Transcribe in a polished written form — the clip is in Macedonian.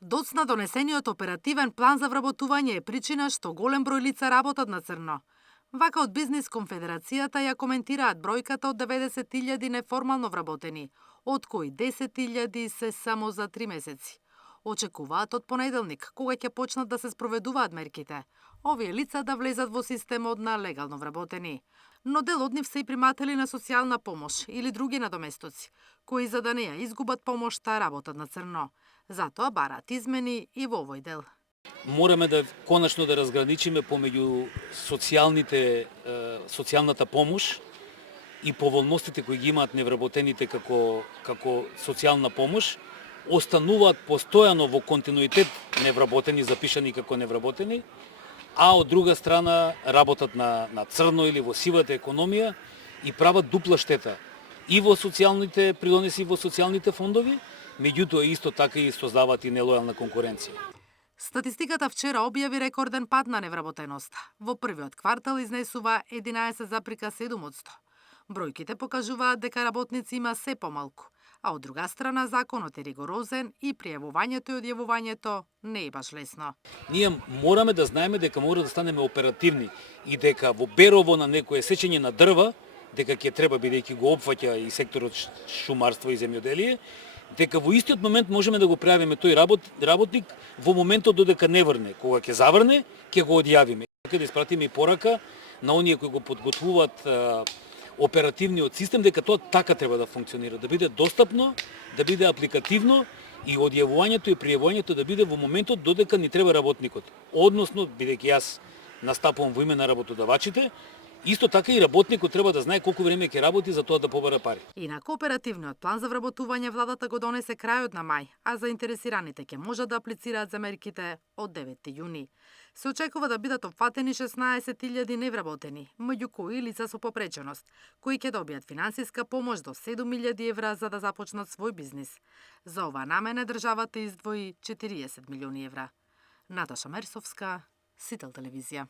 Доцна донесениот оперативен план за вработување е причина што голем број лица работат на црно. Вака од Бизнис конфедерацијата ја коментираат бројката од 90.000 неформално вработени, од кои 10.000 се само за 3 месеци. Очекуваат од понеделник, кога ќе почнат да се спроведуваат мерките, овие лица да влезат во системот на легално вработени. Но дел од нив се и приматели на социјална помош или други надоместоци, кои за да не ја изгубат помошта работат на црно. Затоа бараат измени и во овој дел. Мораме да конечно да разграничиме помеѓу социјалната помош и поволностите кои ги имаат невработените како социјална помош, остануваат постојано во континуитет невработени, запишани како невработени, а од друга страна работат на црно или во сивата економија и прават дупла штета и во социјалните придонеси во социјалните фондови, меѓутоа исто така и создаваат и нелојална конкуренција. Статистиката вчера објави рекорден пад на невработеноста. Во првиот квартал изнесува 11,7%. Бројките покажуваат дека работници има се помалку, а од друга страна законот е ригорозен и пријавувањето и одјавувањето не е баш лесно. Ние мораме да знаеме дека мора да станеме оперативни и дека во берово на некое сечење на дрва, дека ќе треба бидејќи го опфаќа и секторот шумарство и земјоделие, дека во истиот момент можеме да го пријавиме тој работник во моментот додека не врне. Кога ќе заврне, ќе го одјавиме. Дека да испратиме и порака на оние кои го подготвуваат оперативниот систем, дека тоа така треба да функционира, да биде достапно, да биде апликативно и одјавувањето и пријавувањето да биде во моментот додека ни треба работникот. Односно, бидејќи јас настапувам во име на работодавачите, исто така и работникот треба да знае колку време ќе работи за тоа да побара пари. Инаку оперативниот план за вработување владата го донесе крајот на мај, а заинтересираните ќе можат да аплицираат за мерките од 9 јуни. Се очекува да бидат опфатени 16.000 невработени, меѓу кои лица со попреченост, кои ќе добијат финансиска помош до 7.000 евра за да започнат свој бизнис. За оваа намена државата издвои 40 милиони евра. Наташа Мерсовска, Сител телевизија.